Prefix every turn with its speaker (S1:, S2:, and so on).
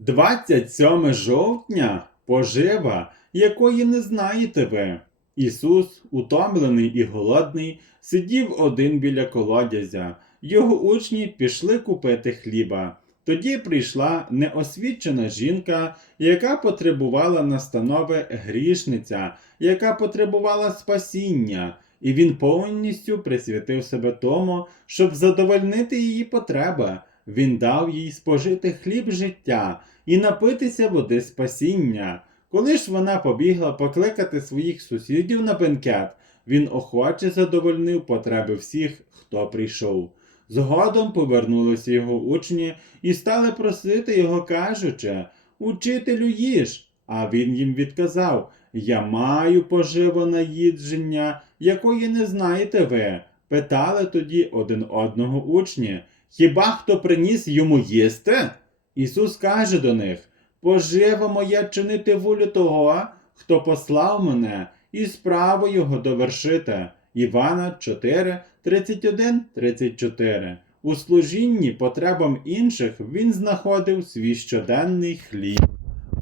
S1: 27 жовтня пожива, якої не знаєте ви. Ісус, утомлений і голодний, сидів один біля колодязя. Його учні пішли купити хліба. Тоді прийшла неосвічена жінка, яка потребувала настанови грішниця, яка потребувала спасіння, і він повністю присвятив себе тому, щоб задовольнити її потреби. Він дав їй спожити хліб життя і напитися води спасіння. Коли ж вона побігла покликати своїх сусідів на бенкет, він охоче задовольнив потреби всіх, хто прийшов. Згодом повернулися його учні і стали просити його, кажучи: Учителю їж. А він їм відказав: Я маю поживо на їдження, якої не знаєте ви. Питали тоді один одного учні. Хіба хто приніс йому їсти? Ісус каже до них: Пожива моя чинити волю того, хто послав мене, і справу його довершити. Івана 4, 31, 34. У служінні потребам інших він знаходив свій щоденний хліб.